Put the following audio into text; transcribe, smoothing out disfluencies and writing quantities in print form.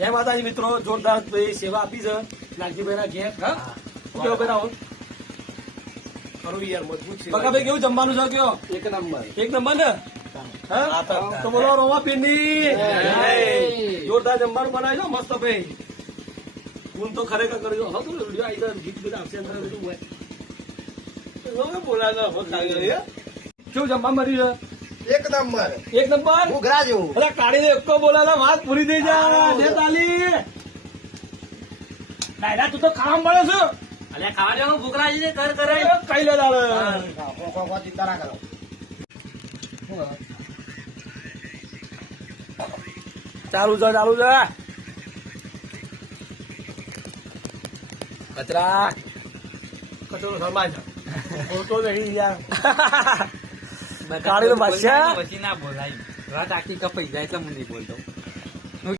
જય માતાજી મિત્રો, જોરદાર ભાઈ સેવા આપી છે નાગજીભાઈ ના ઘેર. હા શું કેવો ભાઈ રાહુલ? ખરું યાર મજબૂત છે. બકા ભાઈ કેવું જમવાનું છે? કયો એક નંબર ને? હા તો બોલો રોમા પીરની જોરદાર જમવાનું બનાવજો મસ્ત ભાઈ. ફોન તો ખરેખર કરજો. હા તો વિડીયો આવી જાય, ગીત બધા આપશે અંદર બધું હોય. કેવું જમવા મળ્યું છે? એક નંબર એક નંબર. ઘૂઘરા જેવું. અરે કાઢીને એકો બોલાલા વાત પૂરી થઈ જાય. દે તાલી. નાયરા તું તો ખાવા મળે છે. અલે ખાવા દેવાનું ભૂખરા છે કર કરે કઈ લે દાડે. ચિંતા ના કરો. ચાલુ છે ચાલુ છે. કચરા કચરો સમાજ ફોટો નહીં યાર. કાઢીને બાદશાહ. પછી ના બોલાય રાત આખી કપાઈ જાય એટલે હું નહીં બોલતો.